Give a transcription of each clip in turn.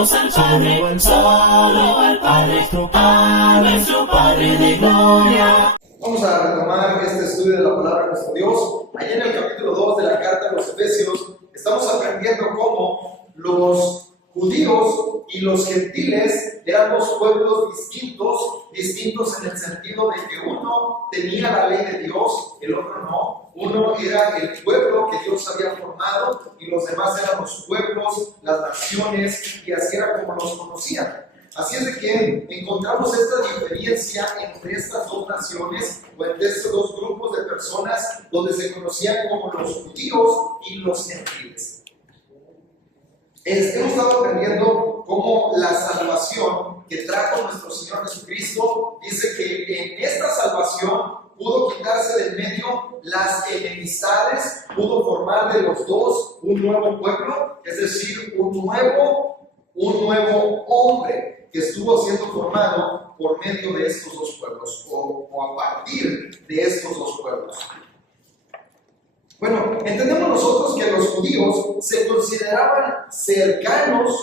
Oremos al Padre, solo al Padre, a nuestro Padre de gloria. Vamos a retomar este estudio de la palabra de nuestro Dios. Allá en el capítulo 2 de la carta a los Efesios, estamos aprendiendo cómo los judíos y los gentiles eran dos pueblos distintos en el sentido de que uno tenía la ley de Dios, el otro no. Uno era el pueblo que Dios había formado y los demás eran los pueblos, las naciones, y así era como los conocían. Así es de que encontramos esta diferencia entre estas dos naciones o entre estos dos grupos de personas donde se conocían como los judíos y los gentiles. Hemos estado aprendiendo cómo la salvación que trajo nuestro Señor Jesucristo dice que en esta salvación pudo quitarse del medio las enemistades, pudo formar de los dos un nuevo pueblo, es decir, un nuevo hombre que estuvo siendo formado por medio de estos dos pueblos o a partir de estos dos pueblos. Bueno, entendemos nosotros que los judíos se consideraban cercanos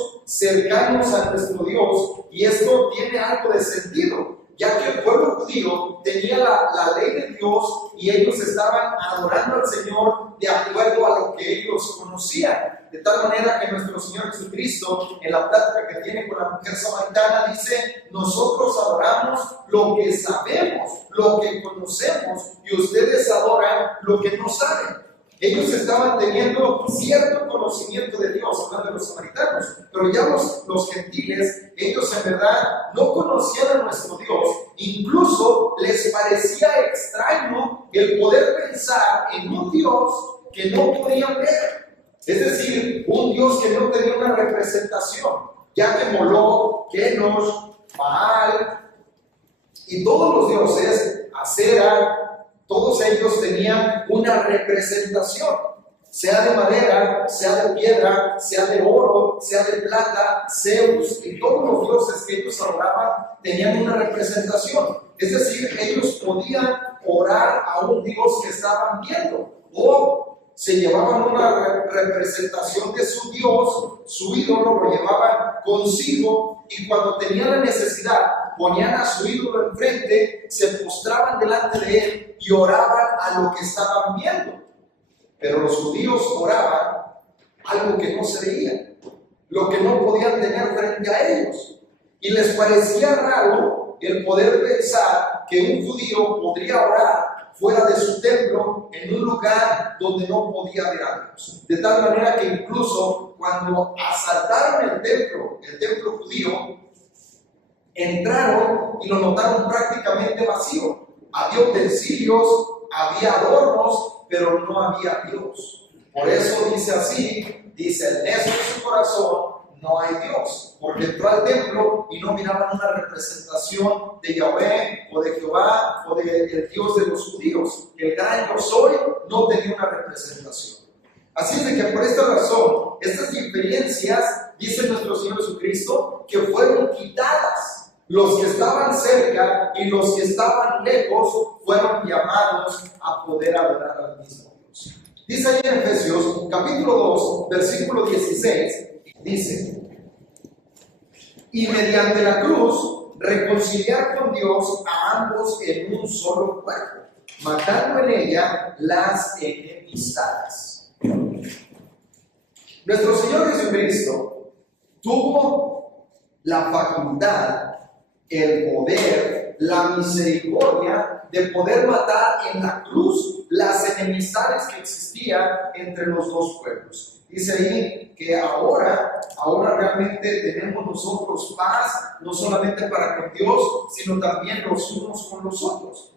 a nuestro Dios, y esto tiene algo de sentido, ya que el pueblo judío tenía la ley de Dios y ellos estaban adorando al Señor de acuerdo a lo que ellos conocían. De tal manera que nuestro Señor Jesucristo, en la plática que tiene con la mujer samaritana, dice: nosotros adoramos lo que sabemos, lo que conocemos, y ustedes adoran lo que no saben. Ellos estaban teniendo cierto conocimiento de Dios, hablando de los samaritanos, pero ya los gentiles, ellos en verdad no conocían a nuestro Dios. Incluso les parecía extraño el poder pensar en un Dios que no podían ver. Es decir, un Dios que no tenía una representación, ya que Moloch, Kenos, Baal y todos los dioses, Acera, todos ellos tenían una representación, sea de madera, sea de piedra, sea de oro, sea de plata. Zeus y todos los dioses que ellos adoraban tenían una representación. Es decir, ellos podían orar a un Dios que estaban viendo, o se llevaban una representación de su Dios, su ídolo, lo llevaban consigo, y cuando tenían la necesidad ponían a su ídolo enfrente, se postraban delante de él y oraban a lo que estaban viendo. Pero los judíos oraban algo que no se veía, lo que no podían tener frente a ellos, y les parecía raro el poder pensar que un judío podría orar fuera de su templo, en un lugar donde no podía ver a Dios. De tal manera que incluso cuando asaltaron el templo judío, entraron y lo notaron prácticamente vacío. Había utensilios, había adornos, pero no había Dios. Por eso dice así, dice: el necio de su corazón, no hay Dios, porque entró al templo y no miraban una representación de Yahvé o de Jehová o del Dios de los judíos. El gran yo soy no tenía una representación. Así es de que por esta razón, estas diferencias, dice nuestro Señor Jesucristo, que fueron quitadas. Los que estaban cerca y los que estaban lejos fueron llamados a poder adorar al mismo Dios. Dice ahí en Efesios capítulo 2, versículo 16, dice: y mediante la cruz reconciliar con Dios a ambos en un solo cuerpo, matando en ella las enemistades. Nuestro Señor Jesucristo tuvo la facultad, el poder, la misericordia de poder matar en la cruz las enemistades que existían entre los dos pueblos. Dice ahí que ahora realmente tenemos nosotros paz, no solamente para con Dios, sino también los unos con los otros.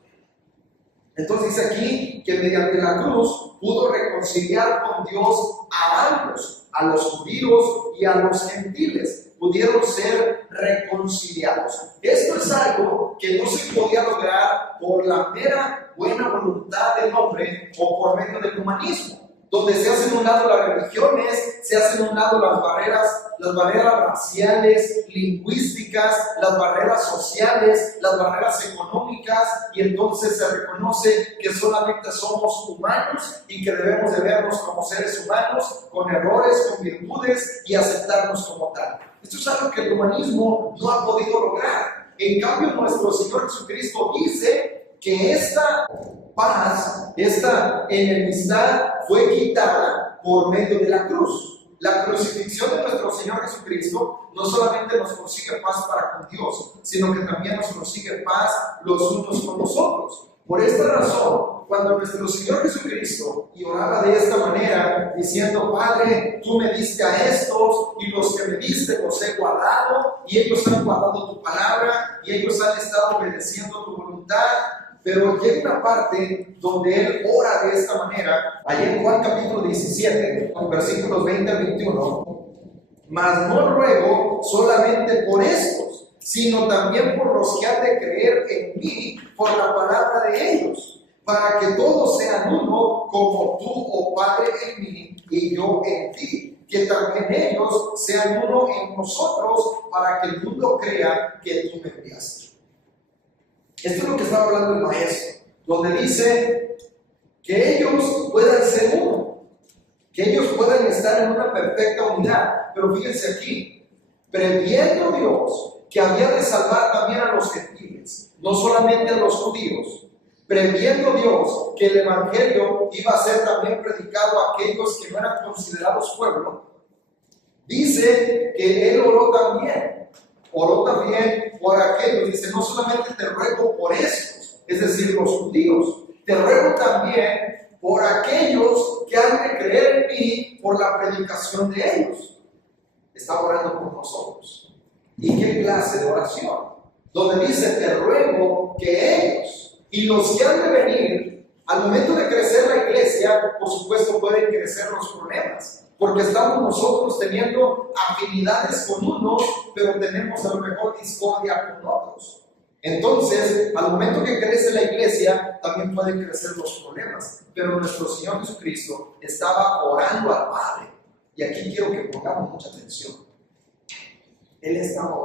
Entonces dice aquí que mediante la cruz pudo reconciliar con Dios a ambos, a los judíos y a los gentiles. Pudieron ser reconciliados. Esto es algo que no se podía lograr por la mera buena voluntad del hombre o por medio del humanismo, donde se hacen a un lado las religiones, se hacen a un lado las barreras raciales, lingüísticas, las barreras sociales, las barreras económicas, y entonces se reconoce que solamente somos humanos y que debemos de vernos como seres humanos, con errores, con virtudes, y aceptarnos como tal. Esto es algo que el humanismo no ha podido lograr. En cambio, nuestro Señor Jesucristo dice que esta paz, esta enemistad fue quitada por medio de la cruz. La crucifixión de nuestro Señor Jesucristo no solamente nos consigue paz para con Dios, sino que también nos consigue paz los unos con los otros. Por esta razón, cuando nuestro Señor Jesucristo y oraba de esta manera, diciendo: Padre, tú me diste a estos, y los que me diste los he guardado, y ellos han guardado tu palabra, y ellos han estado obedeciendo tu voluntad. Pero llega una parte donde él ora de esta manera, allá en Juan capítulo 17, versículos 20 al 21. Mas no ruego solamente por estos, sino también por los que han de creer en mí por la palabra de ellos, para que todos sean uno, como tú, oh Padre, en mí y yo en ti, que también ellos sean uno en nosotros, para que el mundo crea que tú me enviaste. Esto es lo que estaba hablando el maestro, donde dice que ellos puedan ser uno, que ellos puedan estar en una perfecta unidad. Pero fíjense aquí, previendo Dios que había de salvar también a los gentiles, no solamente a los judíos, previendo Dios que el evangelio iba a ser también predicado a aquellos que no eran considerados pueblo, dice que él oró también por aquellos. Dice: no solamente te ruego por estos, es decir, los judíos, te ruego también por aquellos que han de creer en mí por la predicación de ellos. Está orando por nosotros. ¿Y qué clase de oración? Donde dice: te ruego que ellos y los que han de venir, al momento de crecer la iglesia, por supuesto pueden crecer los problemas, porque estamos nosotros teniendo afinidades con unos, pero tenemos a lo mejor discordia con otros. Entonces, al momento que crece la iglesia, también pueden crecer los problemas. Pero nuestro Señor Jesucristo estaba orando al Padre. Y aquí quiero que pongamos mucha atención. Él estaba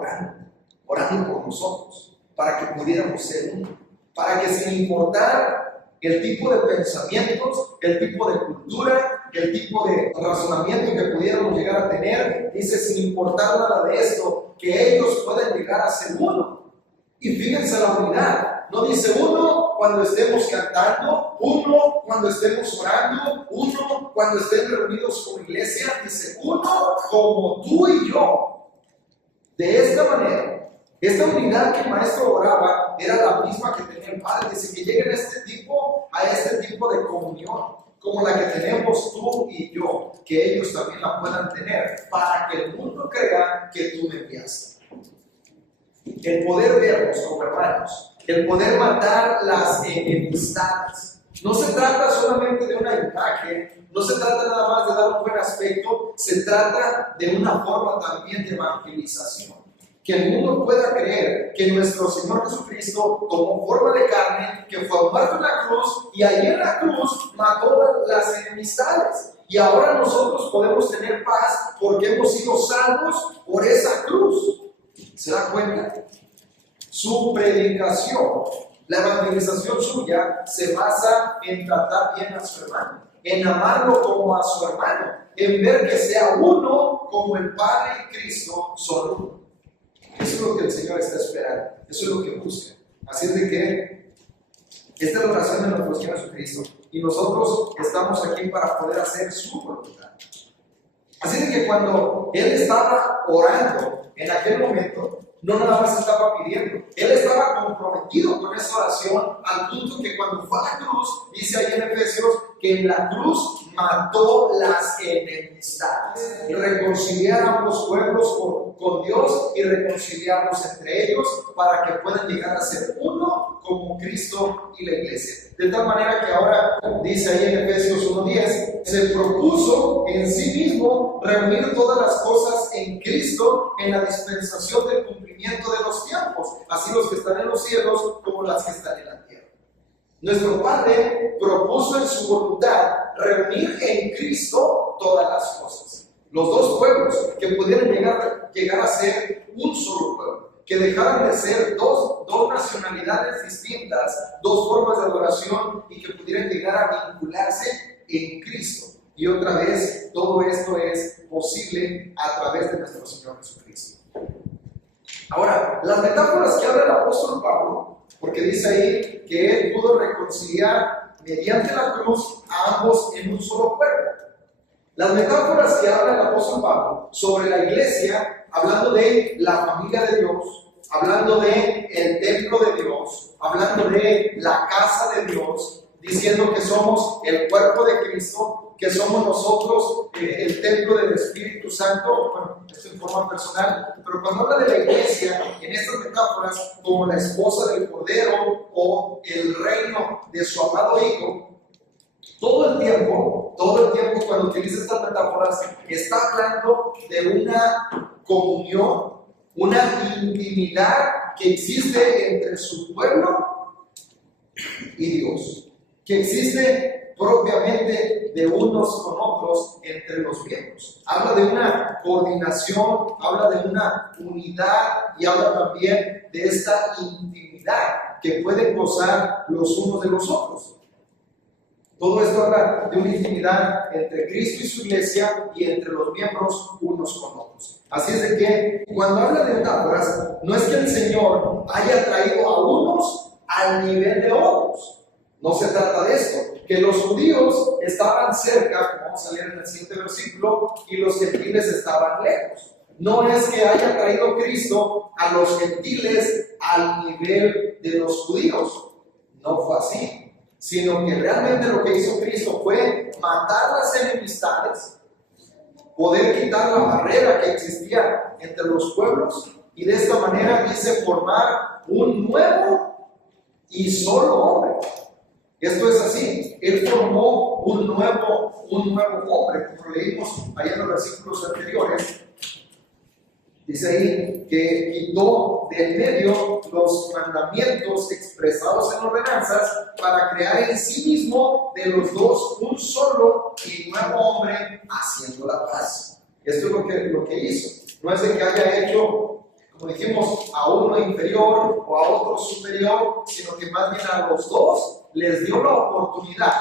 orando por nosotros, para que pudiéramos ser uno, para que sin importar el tipo de pensamientos, el tipo de cultura, el tipo de razonamiento que pudiéramos llegar a tener, dice: sin importar nada de esto, que ellos puedan llegar a ser uno. Y fíjense la unidad, no dice uno cuando estemos cantando, uno cuando estemos orando, uno cuando estén reunidos como iglesia, dice uno como tú y yo. De esta manera, esta unidad que el maestro oraba era la misma que tenía el Padre. Dice que lleguen a este tipo de comunión, como la que tenemos tú y yo, que ellos también la puedan tener, para que el mundo crea que tú me enviaste. El poder vernos como hermanos, el poder matar las enemistades. No se trata solamente de una imagen, no se trata nada más de dar un buen aspecto, se trata de una forma también de evangelización. Que el mundo pueda creer que nuestro Señor Jesucristo tomó forma de carne, que fue muerto en la cruz, y ahí en la cruz mató las enemistades. Y ahora nosotros podemos tener paz porque hemos sido salvos por esa cruz. ¿Se da cuenta? Su predicación, la evangelización suya, se basa en tratar bien a su hermano, en amarlo como a su hermano, en ver que sea uno como el Padre y Cristo son uno. Eso es lo que el Señor está esperando, eso es lo que busca. Así es de que esta es la oración de nuestro Señor Jesucristo, y nosotros estamos aquí para poder hacer su voluntad. Así de que cuando Él estaba orando en aquel momento, no nada más estaba pidiendo, Él estaba comprometido con esa oración, al punto que cuando fue a la cruz, dice ahí en Efesios, que en la cruz mató las enemistades y reconciliar a ambos pueblos con Dios y reconciliarlos entre ellos para que puedan llegar a ser uno como Cristo y la iglesia. De tal manera que ahora, dice ahí en Efesios 1:10, se propuso en sí mismo reunir todas las cosas en Cristo en la dispensación del cumplimiento de los tiempos, así los que están en los cielos como las que están en la tierra. Nuestro Padre propuso en su voluntad reunir en Cristo todas las cosas. Los dos pueblos que pudieran llegar a ser un solo pueblo, que dejaran de ser dos nacionalidades distintas, dos formas de adoración, y que pudieran llegar a vincularse en Cristo. Y otra vez, todo esto es posible a través de nuestro Señor Jesucristo. Ahora, las metáforas que habla el apóstol Pablo, porque dice ahí que él pudo reconciliar mediante la cruz a ambos en un solo cuerpo. Las metáforas que habla el apóstol Pablo sobre la iglesia, hablando de la familia de Dios, hablando de el templo de Dios, hablando de la casa de Dios, diciendo que somos el cuerpo de Cristo, que somos nosotros el templo del Espíritu Santo, bueno, esto en forma personal, pero cuando habla de la iglesia, en estas metáforas, como la esposa del Cordero o el reino de su amado Hijo, todo el tiempo cuando utiliza estas metáforas, está hablando de una comunión, una intimidad que existe entre su pueblo y Dios, que existe propiamente de unos con otros entre los miembros. Habla de una coordinación, habla de una unidad y habla también de esta intimidad que pueden gozar los unos de los otros. Todo esto habla de una intimidad entre Cristo y su iglesia y entre los miembros unos con otros. Así es de que cuando habla de metáforas, no es que el Señor haya traído a unos al nivel de otros. No se trata de esto, que los judíos estaban cerca, como vamos a leer en el siguiente versículo, y los gentiles estaban lejos. No es que haya traído Cristo a los gentiles al nivel de los judíos. No fue así, sino que realmente lo que hizo Cristo fue matar las enemistades, poder quitar la barrera que existía entre los pueblos y de esta manera dice formar un nuevo y solo hombre. Esto es así, Él formó un nuevo hombre, como leímos allá en los versículos anteriores. Dice ahí que quitó del medio los mandamientos expresados en ordenanzas para crear en sí mismo de los dos un solo y nuevo hombre haciendo la paz. Esto es lo que hizo. No es de que haya hecho, como dijimos, a uno inferior o a otro superior, sino que más bien a los dos les dio la oportunidad,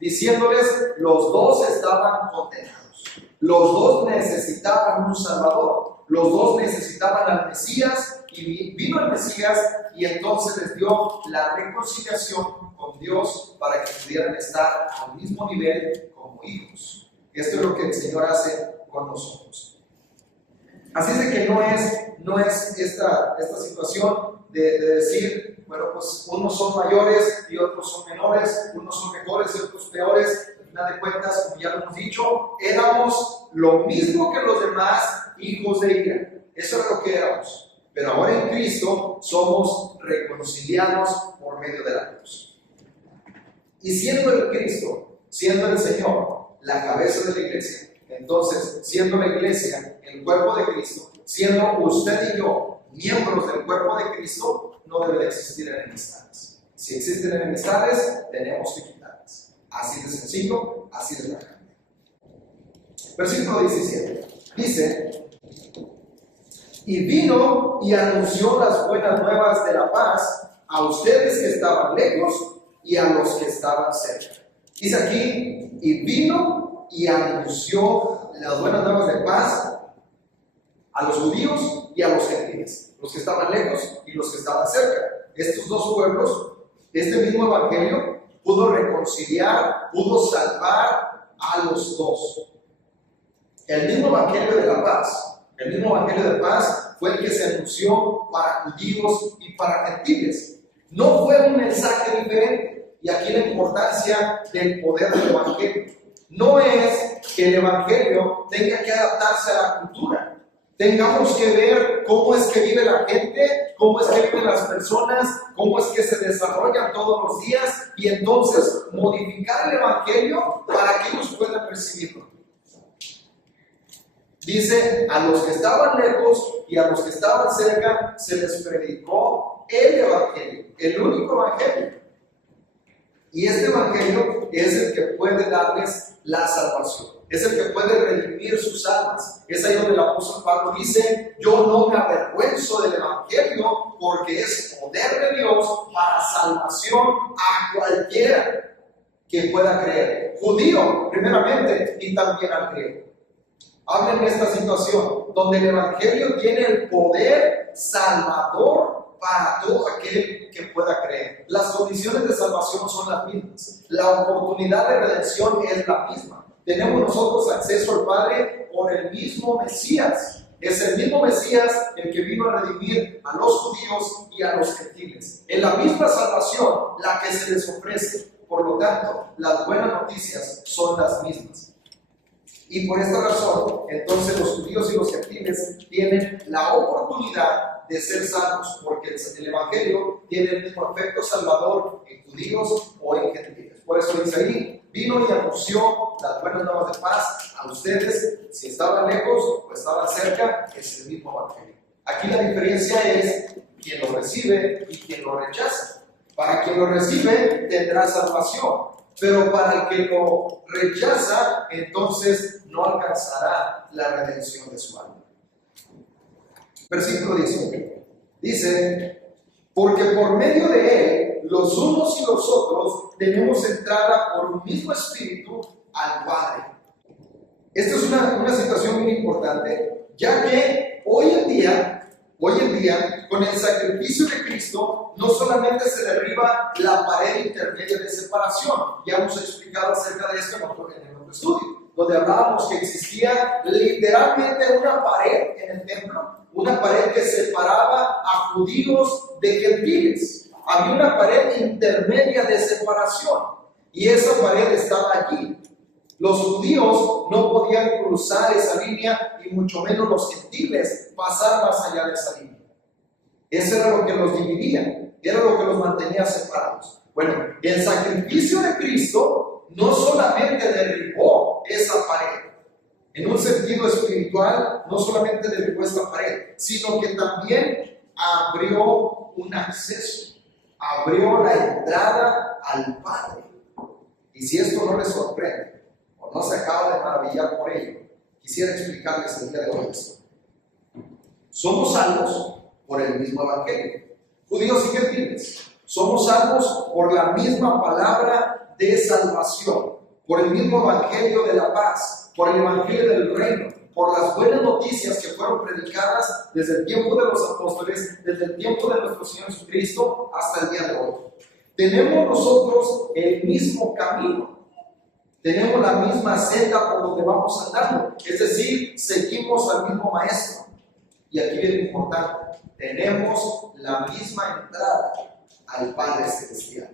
diciéndoles los dos estaban condenados. Los dos necesitaban un Salvador. Los dos necesitaban al Mesías y vino el Mesías y entonces les dio la reconciliación con Dios para que pudieran estar al mismo nivel como hijos. Esto es lo que el Señor hace con nosotros. Así es de que no es esta situación de decir, bueno, pues unos son mayores y otros son menores, unos son mejores y otros peores. Al final de cuentas, como ya lo hemos dicho, éramos lo mismo que los demás hijos de ira. Eso es lo que éramos. Pero ahora en Cristo somos reconciliados por medio de la cruz. Y siendo el Cristo, siendo el Señor, la cabeza de la iglesia, entonces, siendo la iglesia el cuerpo de Cristo, siendo usted y yo miembros del cuerpo de Cristo, no debe de existir enemistades. Si existen enemistades, tenemos que quitarlas. Así de sencillo, así de rápido. Versículo 17. Dice, y vino y anunció las buenas nuevas de la paz a ustedes que estaban lejos y a los que estaban cerca. Dice aquí, y vino y anunció las buenas nuevas de paz a los judíos y a los gentiles, los que estaban lejos y los que estaban cerca. Estos dos pueblos, este mismo evangelio pudo reconciliar, pudo salvar a los dos. El mismo evangelio de la paz, el mismo evangelio de paz fue el que se anunció para judíos y para gentiles. No fue un mensaje diferente. Y aquí la importancia del poder del evangelio. No es que el evangelio tenga que adaptarse a la cultura. Tengamos que ver cómo es que vive la gente, cómo es que viven las personas, cómo es que se desarrollan todos los días y entonces modificar el evangelio para que ellos puedan recibirlo. Dice, a los que estaban lejos y a los que estaban cerca se les predicó el evangelio, el único evangelio. Y este evangelio es el que puede darles la salvación. Es el que puede redimir sus almas. Es ahí donde el apóstol Pablo dice, yo no me avergüenzo del evangelio porque es poder de Dios para salvación a cualquiera. que pueda creer. Judío, primeramente, y también al griego. Hablen de esta situación donde el Evangelio tiene el poder salvador para todo aquel que pueda creer. Las condiciones de salvación son las mismas. La oportunidad de redención es la misma. Tenemos nosotros acceso al Padre por el mismo Mesías. Es el mismo Mesías el que vino a redimir a los judíos y a los gentiles. En la misma salvación la que se les ofrece. Por lo tanto, las buenas noticias son las mismas. Y por esta razón, entonces los judíos y los gentiles tienen la oportunidad de ser salvos, porque el Evangelio tiene el mismo efecto salvador en judíos o en gentiles. Por eso dice ahí, vino y anunció las buenas nuevas de paz a ustedes, si estaban lejos o estaban cerca, es el mismo Evangelio. Aquí la diferencia es quien lo recibe y quien lo rechaza. Para quien lo recibe tendrá salvación, pero para el que lo rechaza, entonces no alcanzará la redención de su alma. Versículo 19. Dice, porque por medio de él, los unos y los otros, tenemos entrada por un mismo espíritu al Padre. Esta es una situación muy importante, ya que hoy en día, con el sacrificio de Cristo, no solamente se derriba la pared intermedia de separación. Ya hemos explicado acerca de esto en otro estudio, donde hablábamos que existía literalmente una pared en el templo, una pared que separaba a judíos de gentiles. Había una pared intermedia de separación, y esa pared estaba allí. Los judíos no podían cruzar esa línea, y mucho menos los gentiles pasar más allá de esa línea. Eso era lo que los dividía, era lo que los mantenía separados. Bueno, el sacrificio de Cristo no solamente derribó esa pared, en un sentido espiritual, no solamente derribó esta pared, sino que también abrió un acceso, abrió la entrada al Padre. Y si esto no les sorprende, o no se acaba de maravillar por ello, quisiera explicarles el día de hoy esto. Somos salvos por el mismo Evangelio, judíos y gentiles. Somos salvos por la misma palabra de salvación, por el mismo Evangelio de la paz, por el Evangelio del reino, por las buenas noticias que fueron predicadas desde el tiempo de los apóstoles, desde el tiempo de nuestro Señor Jesucristo hasta el día de hoy. Tenemos nosotros el mismo camino, tenemos la misma senda por donde vamos andando, es decir, seguimos al mismo Maestro. Y aquí viene lo importante, tenemos la misma entrada al Padre Celestial.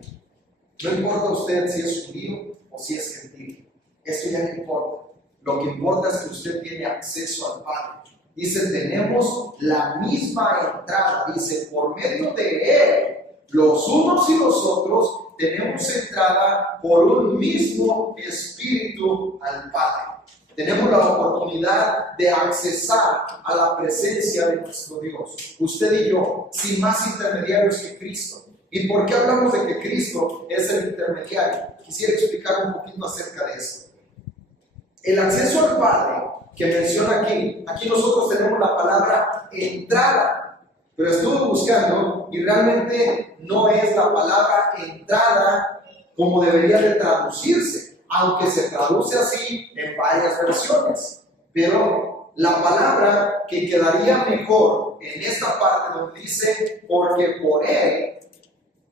No importa usted si es judío o si es gentil, eso ya no importa. Lo que importa es que usted tiene acceso al Padre. Dice, tenemos la misma entrada. Dice, por medio de él, los unos y los otros, tenemos entrada por un mismo espíritu al Padre. Tenemos la oportunidad de accesar a la presencia de nuestro Dios. Usted y yo, sin más intermediarios que Cristo. ¿Y por qué hablamos de que Cristo es el intermediario? Quisiera explicar un poquito acerca de esto. El acceso al Padre que menciona aquí nosotros tenemos la palabra entrada, pero estuve buscando y realmente no es la palabra entrada como debería de traducirse, aunque se traduce así en varias versiones. Pero la palabra que quedaría mejor en esta parte donde dice, porque por él,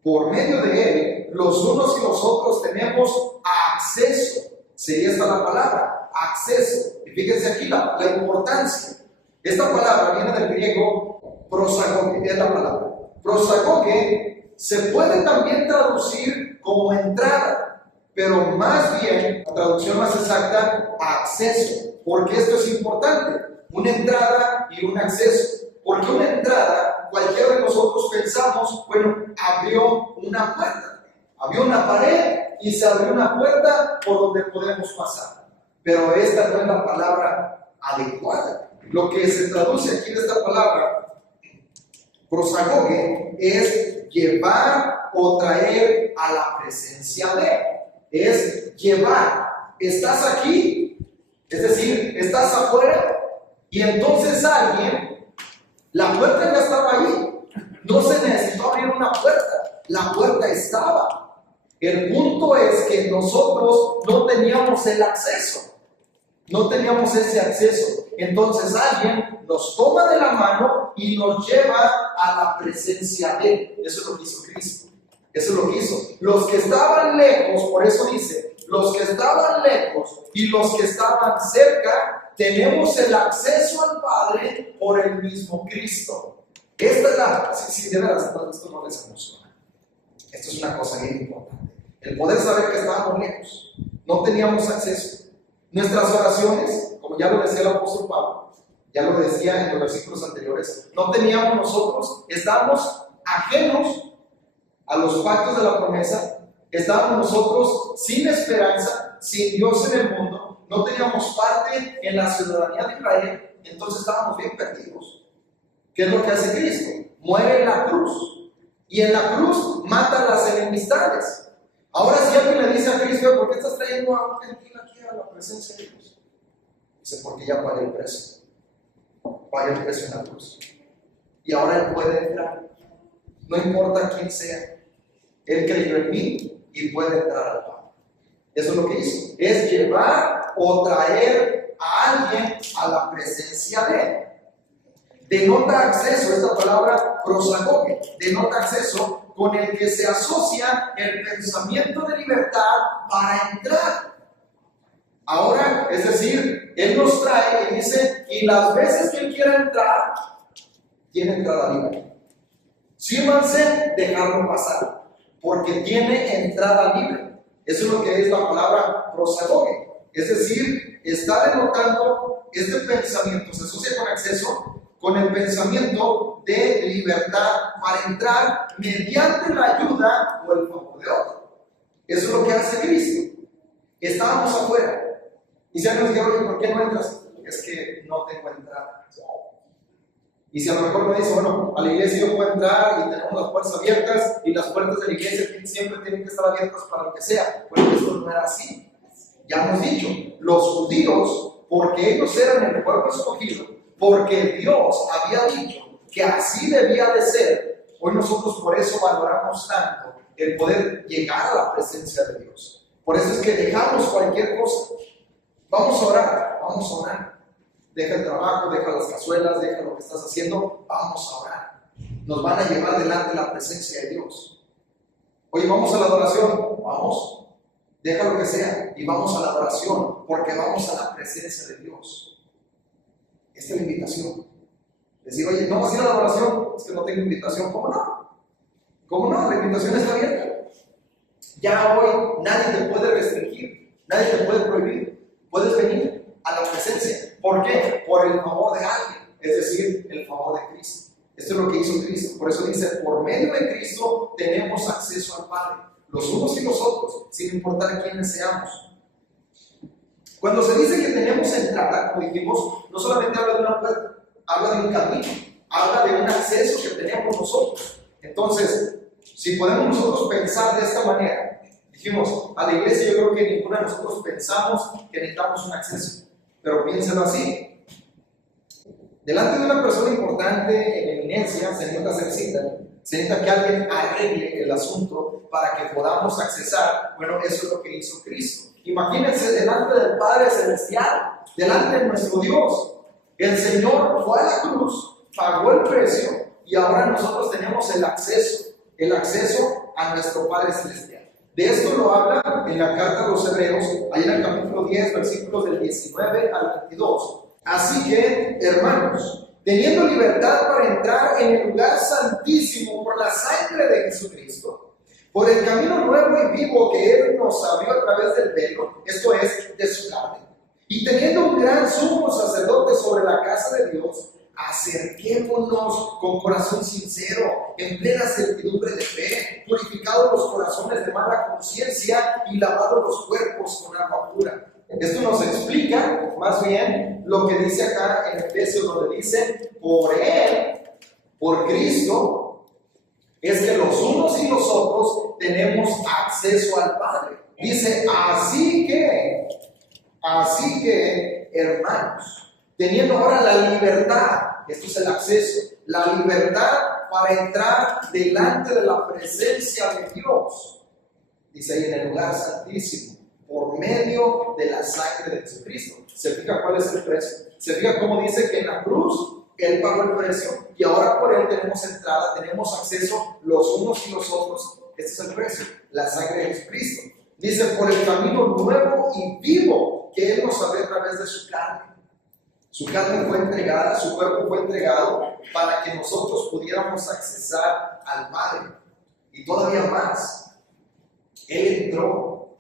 por medio de él, los unos y los otros tenemos acceso. Sería esta la palabra, acceso. Y fíjense aquí la importancia. Esta palabra viene del griego prosagoge, es la palabra. Prosagoge se puede también traducir como entrada, pero más bien, la traducción más exacta, acceso. Porque esto es importante, una entrada y un acceso. Porque una entrada, cualquiera de nosotros pensamos, bueno, abrió una puerta, abrió una pared y se abrió una puerta por donde podemos pasar. Pero esta no es la palabra adecuada. Lo que se traduce aquí de esta palabra, prosagoge, es llevar o traer a la presencia de. Es llevar. Estás aquí, es decir, estás afuera, y entonces alguien, la puerta ya estaba ahí. No se necesitó abrir una puerta, la puerta estaba. El punto es que nosotros no teníamos el acceso. No teníamos ese acceso. Entonces alguien nos toma de la mano y nos lleva a la presencia de Él. Eso es lo que hizo Cristo. Eso es lo que hizo. Los que estaban lejos, por eso dice, los que estaban lejos y los que estaban cerca, tenemos el acceso al Padre por el mismo Cristo. Esta es la... Sí, de veras, esto no les emociona. Esto es una cosa bien importante. El poder saber que estábamos lejos. No teníamos acceso. Nuestras oraciones, como ya lo decía el apóstol Pablo, ya lo decía en los versículos anteriores, no teníamos nosotros, estábamos ajenos a los pactos de la promesa, estábamos nosotros sin esperanza, sin Dios en el mundo, no teníamos parte en la ciudadanía de Israel, entonces estábamos bien perdidos. ¿Qué es lo que hace Cristo? Muere en la cruz, y en la cruz mata las enemistades. Ahora si alguien le dice a Cristo, ¿por qué estás trayendo a un gentil aquí a la presencia de Dios? Dice, porque ya pagué el precio. Pagué el precio en la cruz. Y ahora Él puede entrar. No importa quién sea. Él creyó en mí y puede entrar al Padre. Eso es lo que hizo. Es llevar o traer a alguien a la presencia de Él. Denota acceso, esta palabra prosagoge, denota acceso con el que se asocia el pensamiento de libertad para entrar. Ahora, es decir, Él nos trae y dice, y las veces que Él quiera entrar, tiene entrada libre. Sírvanse dejarlo pasar, porque tiene entrada libre. Eso es lo que es la palabra prosagoge. Es decir, está denotando este pensamiento, se asocia con acceso, con el pensamiento de libertad para entrar mediante la ayuda o el favor de otro. Eso es lo que hace Cristo. Estábamos afuera. Y si alguien nos dice, ¿por qué no entras? Es que no tengo entrada. Y si a lo mejor me dice, bueno, a la iglesia yo puedo entrar y tenemos las puertas abiertas y las puertas de la iglesia siempre tienen que estar abiertas para lo que sea. Bueno, esto no era así. Ya hemos dicho, los judíos, porque ellos eran el pueblo escogido, porque Dios había dicho que así debía de ser, hoy nosotros por eso valoramos tanto el poder llegar a la presencia de Dios. Por eso es que dejamos cualquier cosa. Vamos a orar, vamos a orar. Deja el trabajo, deja las cazuelas, deja lo que estás haciendo, vamos a orar. Nos van a llevar delante de la presencia de Dios. Oye, vamos a la adoración, vamos. Deja lo que sea y vamos a la adoración, porque vamos a la presencia de Dios. Esta es la invitación. Decir, oye, ¿no vas a ir a la adoración? Es que no tengo invitación. ¿Cómo no? ¿Cómo no? La invitación está abierta. Ya hoy nadie te puede restringir, nadie te puede prohibir. Puedes venir a la presencia. ¿Por qué? Por el favor de alguien, es decir, el favor de Cristo. Esto es lo que hizo Cristo. Por eso dice, por medio de Cristo tenemos acceso al Padre, los unos y los otros, sin importar quiénes seamos. Cuando se dice que tenemos entrada, como dijimos, no solamente habla de una puerta, habla de un camino, habla de un acceso que tenemos nosotros. Entonces, si podemos nosotros pensar de esta manera, dijimos, a la iglesia yo creo que ninguno de nosotros pensamos que necesitamos un acceso, pero piénsenlo así. Delante de una persona importante en eminencia se necesita hacer cita, se necesita que alguien arregle el asunto para que podamos accesar. Bueno, eso es lo que hizo Cristo. Imagínense delante del Padre Celestial, delante de nuestro Dios. El Señor fue a la cruz, pagó el precio y ahora nosotros tenemos el acceso a nuestro Padre Celestial. De esto lo habla en la carta a los Hebreos, ahí en el capítulo 10, versículos del 19 al 22. Así que, hermanos, teniendo libertad para entrar en el lugar santísimo por la sangre de Jesucristo, por el camino nuevo y vivo que Él nos abrió a través del velo, esto es, de su carne, y teniendo un gran sumo sacerdote sobre la casa de Dios, acerquémonos con corazón sincero, en plena certidumbre de fe, purificados los corazones de mala conciencia y lavados los cuerpos con agua pura. Esto nos explica más bien lo que dice acá en Efesios, donde dice, por Él, por Cristo, es que los unos y los otros tenemos acceso al Padre. Dice, así que, hermanos, teniendo ahora la libertad, esto es el acceso, la libertad para entrar delante de la presencia de Dios. dice ahí, en el lugar santísimo, por medio de la sangre de Jesucristo. ¿Se fija cuál es el precio? ¿Se fija cómo dice que en la cruz Él pagó el precio y ahora por Él tenemos entrada, tenemos acceso los unos y los otros? Este es el precio, la sangre de Jesucristo. Dice, por el camino nuevo y vivo que Él nos abrió a través de su carne. Su carne fue entregada, su cuerpo fue entregado para que nosotros pudiéramos accesar al Padre. Y todavía más, Él entró,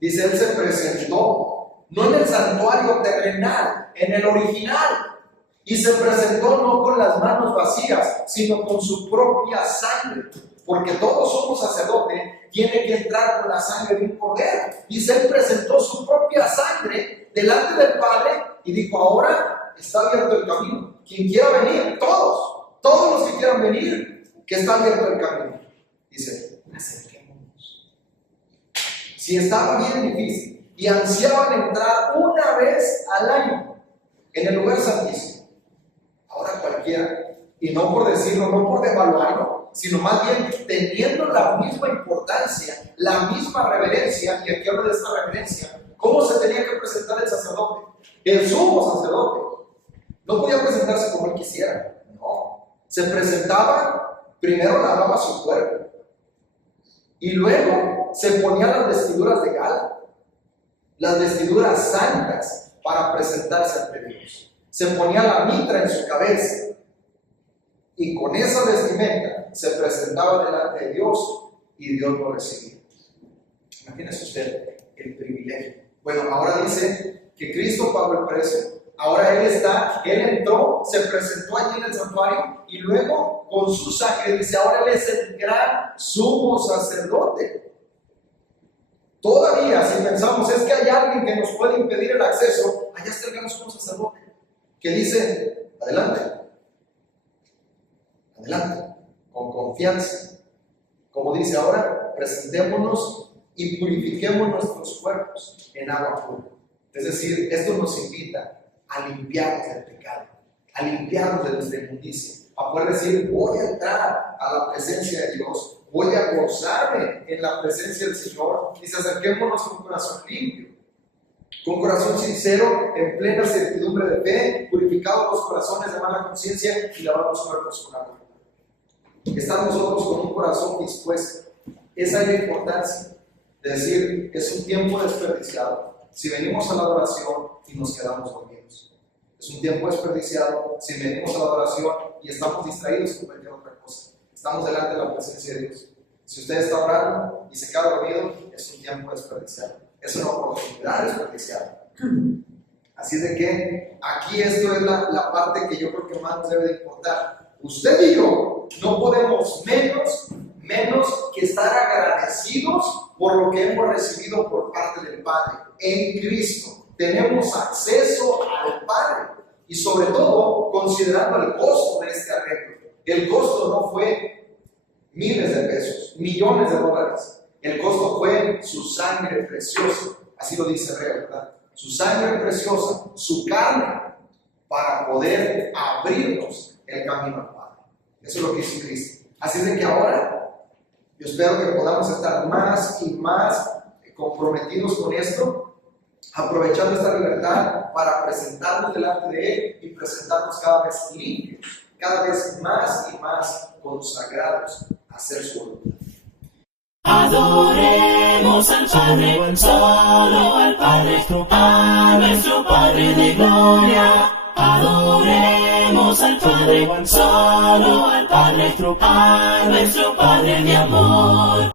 dice, Él se presentó, no en el santuario terrenal, en el original. Y se presentó no con las manos vacías, sino con su propia sangre. Porque todo sumo sacerdote tiene que entrar con la sangre de un cordero. Dice, Él presentó su propia sangre delante del Padre y dijo, ahora está abierto el camino. Quien quiera venir, todos los que quieran venir, que está abierto el camino. Dice, acerquémonos. Si estaba bien difícil y ansiaban entrar una vez al año en el lugar santísimo, ahora cualquiera, y no por decirlo, no por devaluarlo, sino más bien teniendo la misma importancia, la misma reverencia, y aquí hablo de esta reverencia, ¿cómo se tenía que presentar el sacerdote? El sumo sacerdote no podía presentarse como él quisiera, no. Se presentaba, primero lavaba su cuerpo, y luego se ponía las vestiduras de gala, las vestiduras santas para presentarse ante Dios. Se ponía la mitra en su cabeza, y con esa vestimenta se presentaba delante de Dios y Dios lo recibía. Imagínese usted el privilegio. Bueno, ahora dice que Cristo pagó el precio. Ahora Él entró, se presentó allí en el santuario y luego con su sangre, dice, ahora Él es el gran sumo sacerdote. Todavía, si pensamos, es que hay alguien que nos puede impedir el acceso, allá está el gran sumo sacerdote, que dice, adelante, con confianza. Como dice ahora, presentémonos y purifiquemos nuestros cuerpos en agua pura. Es decir, esto nos invita a limpiarnos del pecado, a limpiarnos de nuestra inmundicia, a poder decir, voy a entrar a la presencia de Dios, voy a gozarme en la presencia del Señor. Y acerquémonos con corazón limpio, con corazón sincero, en plena certidumbre de fe, purificados los corazones de mala conciencia y lavados los cuerpos con agua. Están nosotros con un corazón dispuesto. Esa es la importancia de decir, es un tiempo desperdiciado si venimos a la adoración y nos quedamos dormidos. Es un tiempo desperdiciado si venimos a la adoración y estamos distraídos con cualquier otra cosa. Estamos delante de la presencia de Dios. Si usted está orando y se queda dormido, es un tiempo desperdiciado. Es una oportunidad desperdiciada. Así de que aquí esto es la parte que yo creo que más nos debe de importar. Usted y yo no podemos menos que estar agradecidos por lo que hemos recibido por parte del Padre. En Cristo tenemos acceso al Padre y sobre todo considerando el costo de este arreglo. El costo no fue miles de pesos, millones de dólares. El costo fue su sangre preciosa, así lo dice Hebreos, ¿verdad? Su sangre preciosa, su carne, para poder abrirnos el camino al Padre. Eso es lo que hizo Cristo. Así es de que ahora yo espero que podamos estar más y más comprometidos con esto, aprovechando esta libertad para presentarnos delante de Él y presentarnos cada vez limpios, cada vez más y más consagrados a hacer su voluntad. Adoremos al Padre, solo al Padre, a nuestro Padre de gloria. Adoremos al Padre, solo al Padre, a nuestro Padre de amor.